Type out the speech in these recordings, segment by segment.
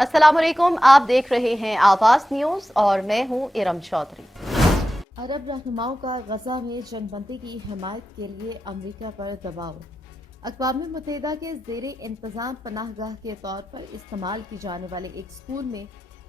अस्सलाम वालेकुम, आप देख रहे हैं आवाज न्यूज और मैं हूं इरम चौधरी। अरब रहनुमाओं का गजा में जंगबंदी की हिमायत के लिए अमेरिका पर दबाव। अक़वाम मुत्तहिदा के ज़ेरे इंतज़ाम पनाहगाह के तौर पर इस्तेमाल की जाने वाले एक स्कूल में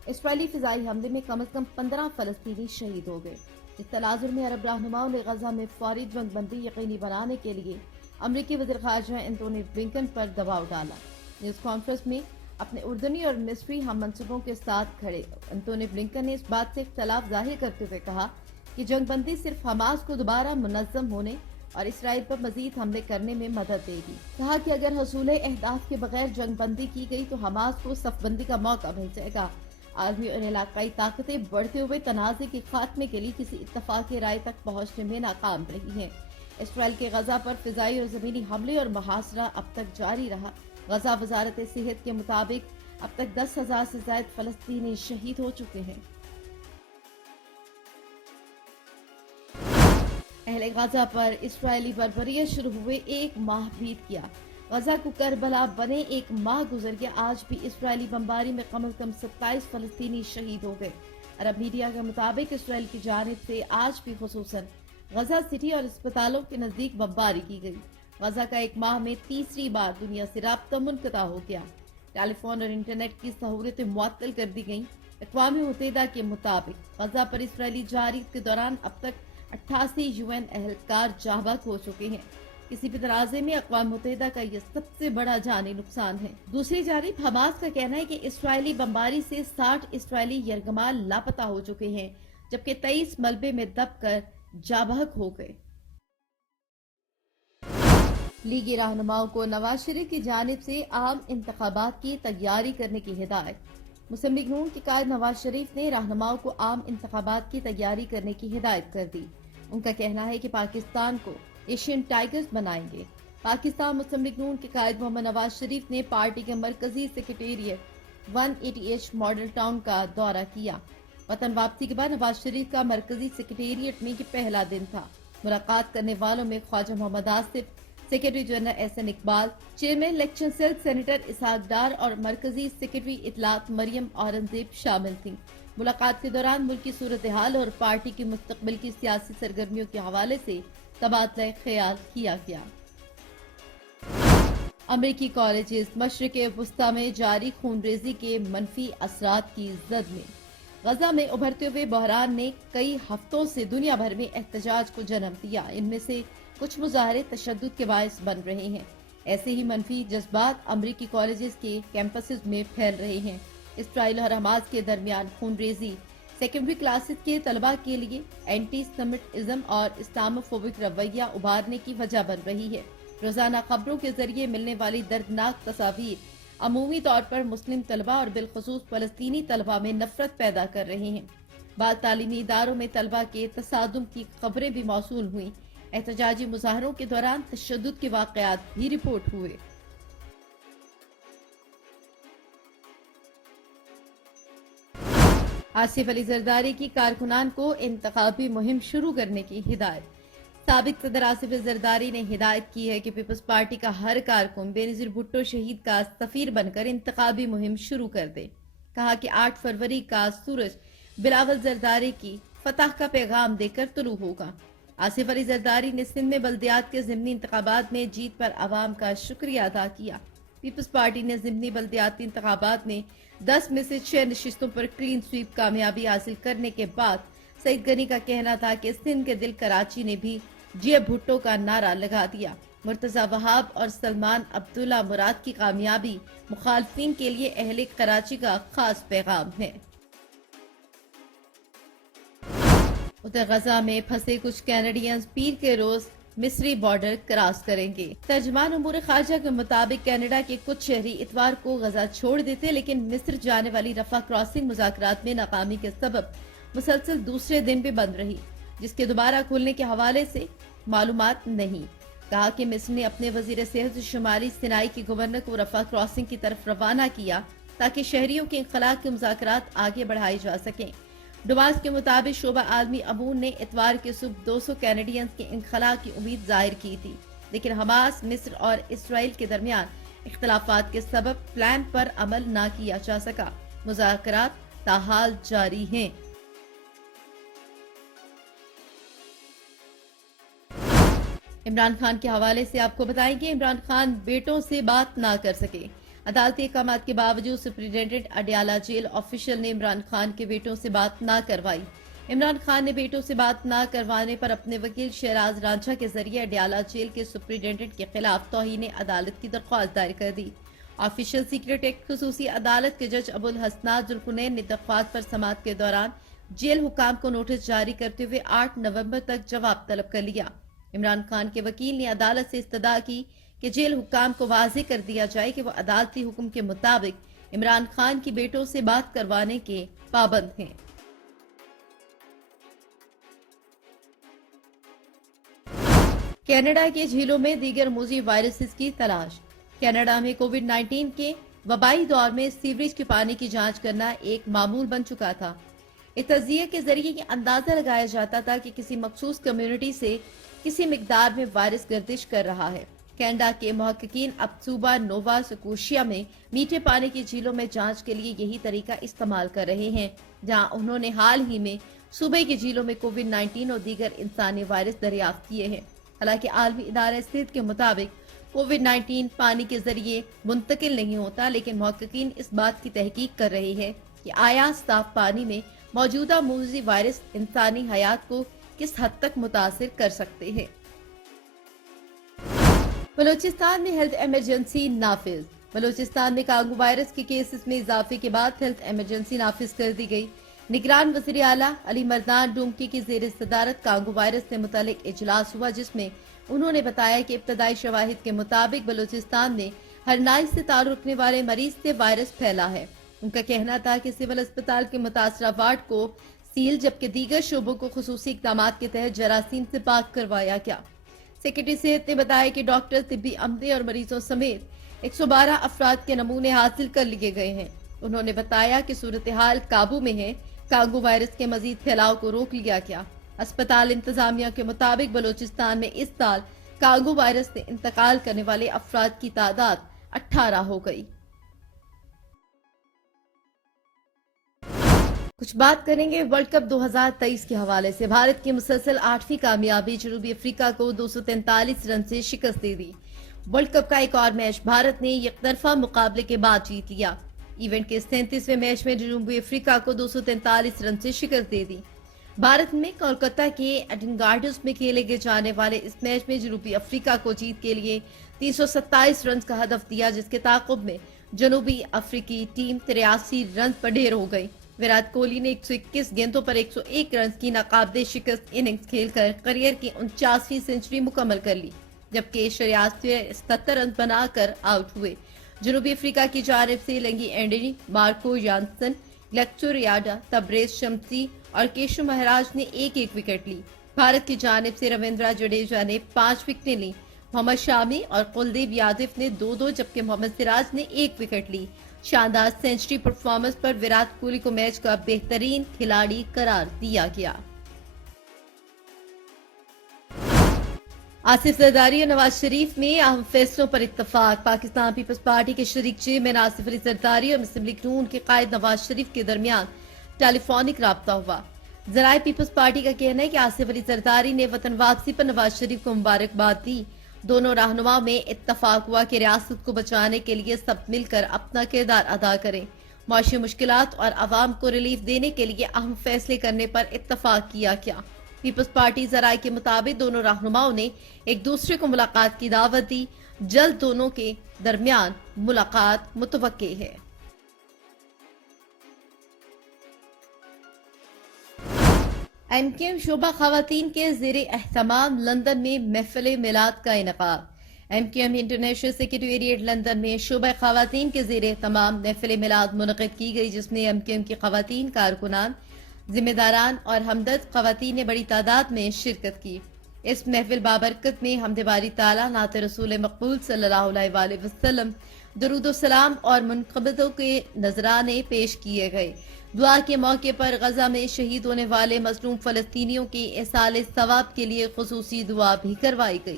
इसराइली फ़िज़ाई हमले में कम से कम 15 फ़लस्तीनी शहीद हो गए। इस तनाज़ुर में अरब रहनुमाओं ने गजा में फौरी जंगबंदी यकीनी बनाने के लिए अमरीकी वज़ीर ख़ारजा एंटोनी ब्लिंकन पर दबाव डाला। न्यूज़ कॉन्फ्रेंस में अपने उर्दूनी और मिस्री हम मनसूबों के साथ खड़े एंटोनी ब्लिंकन ने इस बात से इख्तलाफ जाहिर करते हुए कहा कि जंगबंदी सिर्फ हमास को दोबारा मुनज़्ज़म होने और इसराइल पर मजीद हमले करने में मदद देगी। कहा कि अगर हसूल अहदाफ के बगैर जंगबंदी की गई तो हमास को सफबंदी का मौका मिल जाएगा। आलमी और इलाकाई ताकतें बढ़ते हुए तनाज़े के खात्मे के लिए किसी इत्तफाक़ी राय तक पहुँचने में नाकाम रही हैं। इसराइल के गजा पर फ़िज़ाई और ज़मीनी हमले और मुहासरा अब तक जारी रहा। गजा वजारत सेहत के मुताबिक अब तक 10,000 से ज़ायद फ़लस्तीनी शहीद हो चुके हैं। अहले गजा पर इसराइली बर्बरियत शुरू हुए एक माह बीत गया। गजा को करबला बने एक माह गुजर गया। आज भी इसराइली बमबारी में कम से कम 27 फ़लस्तीनी शहीद हो गए। अरब मीडिया के मुताबिक इसराइल की जानिब से आज भी खुसूसन गजा सिटी और अस्पतालों के नज़दीक बमबारी की गई। गजा का एक माह में तीसरी बार दुनिया से राब्ता मुनक़ता हो गया। टेलीफोन और इंटरनेट की सहूलतें मुअत्तल कर दी गईं। अक़वाम मुत्तहिदा के मुताबिक गजा पर इसराइली जारी के दौरान अब तक 88 UN एहलकार जाँबाज़ हो चुके हैं। किसी भी तराजे में अक़वाम मुत्तहिदा का यह सबसे बड़ा जानी नुकसान है। दूसरी जानिब हमास का कहना है कि इसराइली बमबारी से 60 इसराइली यरगमाल लापता हो चुके हैं, जबकि 23 मलबे में दब कर जाँबाज़ हो गए। लीगी रहनुमाओं को नवाज शरीफ की जानिब से आम इंतखाबात की तैयारी करने की हिदायत। मुस्लिम लीग नून के कायद नवाज शरीफ ने रहनुमाओं को आम इंतखाबात की तैयारी करने की हिदायत कर दी। उनका कहना है कि पाकिस्तान को एशियन टाइगर्स बनाएंगे। पाकिस्तान मुस्लिम लीग नून के कायद मोहम्मद नवाज शरीफ ने पार्टी के मरकजी सेक्रेटेरिएट 180H मॉडल टाउन का दौरा किया। वतन वापसी के बाद नवाज शरीफ का मरकजी सेक्रेटेरिएट में ये पहला दिन था। मुलाकात करने वालों में Khawaja Mohammad Asif, secretary general Ahsan Iqbal, chairman election cell senator Ishaq Dar और मरकजी सेक्रेटरी इतलात मरियम औरंगजेब शामिल थीं। मुलाकात के दौरान मुल्क की सूरत हाल और पार्टी की मुस्तकबिल की सियासी सरगर्मियों के हवाले से तबादला ख्याल किया गया। अमरीकी कॉलेजेस मशरिक़ वुस्ता में जारी खूनरेजी के मनफी असरात की जद में। गजा में उभरते हुए बहरान ने कई हफ्तों से दुनिया भर में एहतजाज को जन्म दिया। इनमें से कुछ मुजाहरे तशद्दुद के बायस बन रहे हैं। ऐसे ही मनफी जज्बात अमरीकी कॉलेजेस के कैंपसेस में फैल रहे हैं। इसराइल और हमास के दरमियान खूनरेजी सेकेंडरी क्लासेस के तलबा के लिए एंटी सेमिटिज्म और इस्लामोफोबिक रवैया उभारने की वजह बन रही है। रोजाना खबरों के जरिए मिलने वाली दर्दनाक तस्वीर अमूमी तौर पर मुस्लिम तलबा और बिलखसूस फलस्तीनी तलबा में नफरत पैदा कर रहे हैं। बाद तालीमी इदारों में तलबा के तसादुम की खबरें भी मौसूल हुई। एहतजाजी मुजाहरों के दौरान तशद्दुद के वाक़यात भी रिपोर्ट हुए। आसिफ अली जरदारी की कारकुनान को इंतखाबी मुहिम शुरू करने की हिदायत। साबिक सदर आसिफ अली जरदारी ने हिदायत की है कि पीपल्स पार्टी का हर कारकुन बेनज़ीर भुट्टो शहीद का सफीर बनकर इंतखाबी मुहिम शुरू कर दे। कहा कि 8 फरवरी का सूरज बिलावल जरदारी की फतह का पैगाम देकर तुलू होगा। आसिफ अली जरदारी ने सिंध में बल्दियात के ज़िमनी इंतखाबात में जीत पर आवाम का शुक्रिया अदा किया। पीपल्स पार्टी ने ज़िमनी बल्दियाती इंतखाबात में 10 में से 6 नशिस्तों पर क्लीन स्वीप कामयाबी हासिल करने के बाद सईद गनी का कहना था कि सिंध के दिल कराची ने भी जे भुट्टो का नारा लगा दिया। मुर्तजा वहाब और सलमान अब्दुल्ला मुराद की कामयाबी मुखालफिन के लिए अहले कराची का खास पैगाम है। उधर गजा में फंसे कुछ कैनेडियंस पीर के रोज मिस्री बॉर्डर क्रॉस करेंगे। तर्जमान उमूर खारजा के मुताबिक कनाडा के कुछ शहरी इतवार को गजा छोड़ देते, लेकिन मिस्र जाने वाली रफा क्रॉसिंग मुज़ाकरात में नाकामी के सबब मुसलसल दूसरे दिन भी बंद रही, जिसके दोबारा खुलने के हवाले से मालूमात नहीं। कहा कि मिस्र ने अपने वजीर सेहत शुमाली सिनाई के गवर्नर को रफा क्रॉसिंग की तरफ रवाना किया ताकि शहरियों के इंखला के मुज़ाकरात आगे बढ़ाए जा सकें। डुमास के मुताबिक शोबा आलमी अमून ने इतवार के सुबह 200 कैनेडियंस के इंखला की उम्मीद जाहिर की थी, लेकिन हमास, मिस्र और इसराइल के दरमियान اختلافات کے سبب پلان پر عمل نہ کیا جا سکا۔ مذاکرات تاحال جاری ہیں۔ عمران خان کے حوالے سے آپ کو بتائیں کہ عمران خان بیٹوں سے بات نہ کر سکے۔ عدالتی احکامات کے باوجود سپرنٹینڈنٹ اڈیالہ جیل آفیشل نے عمران خان کے بیٹوں سے بات نہ کروائی۔ عمران خان نے بیٹوں سے بات نہ کروانے پر اپنے وکیل شہراز رانجھا کے ذریعے اڈیالہ جیل کے سپرنٹینڈنٹ کے خلاف توہین عدالت کی درخواست دائر کر دی۔ آفیشل سیکرٹ ایکٹ خصوصی عدالت کے جج ابو الحسنات ذوالقرنین نے درخواست پر سماعت کے دوران جیل حکام کو نوٹس جاری کرتے ہوئے 8 نومبر تک جواب طلب کر لیا۔ عمران خان کے وکیل نے عدالت سے استدعا کی کہ جیل حکام کو واضح کر دیا جائے کہ وہ عدالتی حکم کے مطابق عمران خان کی بیٹوں سے بات کروانے کے پابند ہیں۔ کینیڈا کے جھیلوں میں دیگر موذی وائرسز کی تلاش۔ کینیڈا میں کووڈ-19 کے وبائی دور میں سیوریج کے پانی کی جانچ کرنا ایک معمول بن چکا تھا۔ اس تجزیے کے ذریعے یہ اندازہ لگایا جاتا تھا کہ کسی مخصوص کمیونٹی سے کسی مقدار میں وائرس گردش کر رہا ہے۔ کینیڈا کے محققین اب صوبہ نووا سکوشیا میں میٹھے پانی کی جھیلوں میں جانچ کے لیے یہی طریقہ استعمال کر رہے ہیں، جہاں انہوں نے حال ہی میں صوبے کی جھیلوں میں کووڈ-19 اور دیگر انسانی وائرس دریافت کیے ہیں۔ حالانکہ عالمی ادارہ صحت کے مطابق کووڈ-19 پانی کے ذریعے منتقل نہیں ہوتا، لیکن محققین اس بات کی تحقیق کر رہے ہیں کہ آیا صاف پانی میں موجودہ موذی وائرس انسانی حیات کو کس حد تک متاثر کر سکتے ہیں۔ بلوچستان میں ہیلتھ ایمرجنسی نافذ۔ بلوچستان میں کانگو وائرس کے کیسز میں اضافے کے بعد ہیلتھ ایمرجنسی نافذ کر دی گئی۔ نگران وزیر اعلیٰ علی مردان ڈومکی کی زیر صدارت کانگو وائرس سے متعلق اجلاس ہوا، جس میں انہوں نے بتایا کہ ابتدائی شواہد کے مطابق بلوچستان میں ہر نائی سے تعلق رکھنے والے مریض سے وائرس پھیلا ہے۔ ان کا کہنا تھا کہ سول اسپتال کے متاثرہ وارڈ کو سیل جبکہ دیگر شعبوں کو خصوصی اقدامات کے تحت جراثیم سے پاک کروایا گیا۔ سیکرٹری صحت نے بتایا کہ ڈاکٹر، طبی عملے اور مریضوں سمیت 112 افراد کے نمونے حاصل کر لیے گئے ہیں۔ انہوں نے بتایا کہ صورتحال قابو میں ہے، کانگو وائرس کے مزید پھیلاؤ کو روک لیا گیا۔ اسپتال انتظامیہ کے مطابق بلوچستان میں اس سال کانگو وائرس سے انتقال کرنے والے افراد کی تعداد 18 ہو گئی۔ کچھ بات کریں گے ورلڈ کپ 2023 کے حوالے سے۔ بھارت کی مسلسل 8ویں کامیابی جنوبی افریقہ کو 243 رن سے شکست دے دی۔ ورلڈ کپ کا ایک اور میچ بھارت نے یک طرفہ مقابلے کے بعد جیت لیا۔ ایونٹ کے 37ویں میچ میں جنوبی افریقہ کو 243 رن سے شکست دے دی۔ بھارت میں کولکتہ کے ایڈن گارڈنز میں کھیلے گئے جانے والے اس میچ میں جنوبی افریقہ کو جیت کے لیے 327 رنز کا ہدف دیا، جس کے تعاقب میں جنوبی افریقی ٹیم 83 رنز پر ڈھیر ہو گئی۔ وراٹ کوہلی نے 121 گیندوں پر 101 رنز کی ناقابل شکست اننگز کھیل کر کیریئر کی 49ویں سنچری مکمل کر لی، جبکہ شریاس 77 رنز بنا کر آؤٹ ہوئے۔ جنوبی افریقہ کی جانب سے لنگی اینڈنی، مارکو یانسن، گلیکچو ریاڈا، تبریز شمسی اور کیشو مہاراج نے ایک ایک وکٹ لی۔ بھارت کی جانب سے رویندرا جڈیجا نے 5 وکٹیں لی، محمد شامی اور کلدیپ یادو نے 2-2 جبکہ محمد سراج نے 1 وکٹ لی۔ شاندار سنچری پرفارمنس پر وراٹ کوہلی کو میچ کا بہترین کھلاڑی قرار دیا گیا۔ آصف زرداری اور نواز شریف میں اہم فیصلوں پر اتفاق۔ پاکستان پیپلز پارٹی کے شریک چیئرمین آصف علی زرداری اور مسلم لیگ نون کے قائد نواز شریف کے درمیان ٹیلی فونک رابطہ ہوا۔ ذرائع پیپلز پارٹی کا کہنا ہے کہ آصف علی زرداری نے وطن واپسی پر نواز شریف کو مبارکباد دی۔ دونوں رہنماؤں میں اتفاق ہوا کہ ریاست کو بچانے کے لیے سب مل کر اپنا کردار ادا کریں۔ معاشی مشکلات اور عوام کو ریلیف دینے کے لیے اہم فیصلے کرنے پر اتفاق کیا گیا۔ پیپلز پارٹی ذرائع کے مطابق دونوں رہنماؤں نے ایک دوسرے کو ملاقات کی دعوت دی۔ جلد دونوں کے درمیان ملاقات متوقع ہے۔ ایم کیو ایم شعبہ خواتین کے زیر اہتمام لندن میں محفل میلاد کا انعقاد۔ M Q M international secretariat London میں شعبہ خواتین کے زیر اہتمام محفل میلاد منعقد کی گئی، جس میں ایم کیو ایم کی خواتین کارکنان، ذمہ داران اور ہمدرد خواتین نے بڑی تعداد میں شرکت کی۔ اس محفل بابرکت میں حمد باری تعالیٰ، نعت رسول مقبول صلی اللہ علیہ وآلہ وسلم، درود و سلام اور منقبضوں کے نذرانے پیش کیے گئے۔ دعا کے موقع پر غزہ میں شہید ہونے والے مظلوم فلسطینیوں کی ایصال ثواب کے لیے خصوصی دعا بھی کروائی گئی۔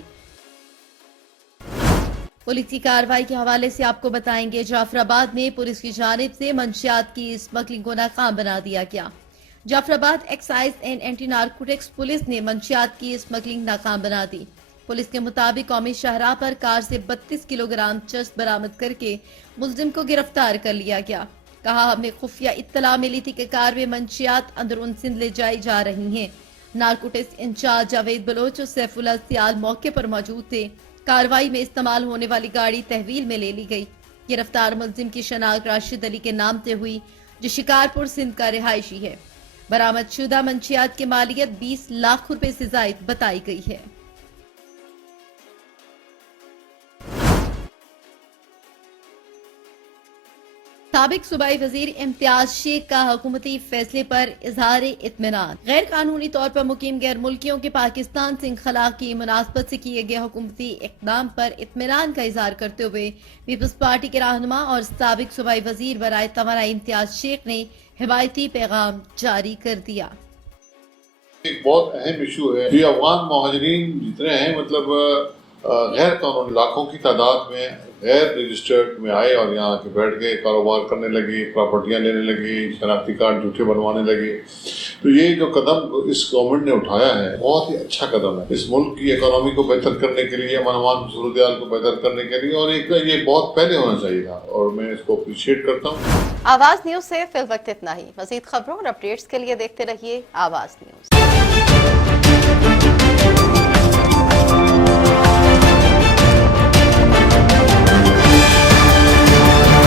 पुलिस की कार्रवाई के हवाले से आपको बताएंगे, जाफराबाद में पुलिस की जानिब से मंशियात की स्मगलिंग को नाकाम बना दिया गया। Jafrabad excise and anti narcotics police ने मंशियात की स्मगलिंग नाकाम बना दी। पुलिस के मुताबिक कौमी शाहराह पर कार से 32 किलोग्राम चरस बरामद करके मुलजिम को गिरफ्तार कर लिया गया। कहा, हमें खुफिया इत्तला मिली थी कि कार में मंशियात अंदरून सिंध ले जाई जा रही हैं। नारकोटिक्स इंचार्ज जावेद बलोच और सैफुल्लाह सियाल मौके पर मौजूद थे। कार्रवाई में इस्तेमाल होने वाली गाड़ी तहवील में ले ली गई। गिरफ्तार मुलजिम की शनाख्त राशिद अली के नाम से हुई, जो शिकारपुर सिंध का रिहायशी है। बरामद शुदा मंशियात की मालियत 20 लाख रुपए से जायद बताई गई है। साबिक सूबाई वजीर इम्तियाज शेख का हुकूमती फैसले पर इजहार इत्मीनान। गैर कानूनी तौर पर मुकीम गैर मुल्कियों के पाकिस्तान से इंखला की मुनासबत से किए गए हुकूमती इक़दाम पर इत्मीनान का इजहार करते हुए पीपल्स पार्टी के रहनुमा और साबिक सूबाई वजीर बराए तवानाई इम्तियाज शेख ने हिमायती पैगाम जारी कर दिया। एक बहुत अहम इशू है, ये अफगान महाजरीन जितने हैं, मतलब गैर कानूनी लाखों की तादाद में गैर रजिस्टर्ड में आए और यहाँ आके बैठ गए, कारोबार करने लगे, प्रॉपर्टियाँ लेने लगे, शनाख्ती कार्ड झूठे बनवाने लगे। तो ये जो कदम इस गवर्नमेंट ने उठाया है बहुत ही अच्छा कदम है इस मुल्क की इकोनॉमी को बेहतर करने के लिए, मनमान सूरत को बेहतर करने के लिए, और एक ये बहुत पहले होना चाहिए था और मैं इसको अप्रिशिएट करता हूँ। आवाज न्यूज से फिल वक्त इतना ही। मजीद खबरों और अपडेट्स के लिए देखते रहिए आवाज न्यूज।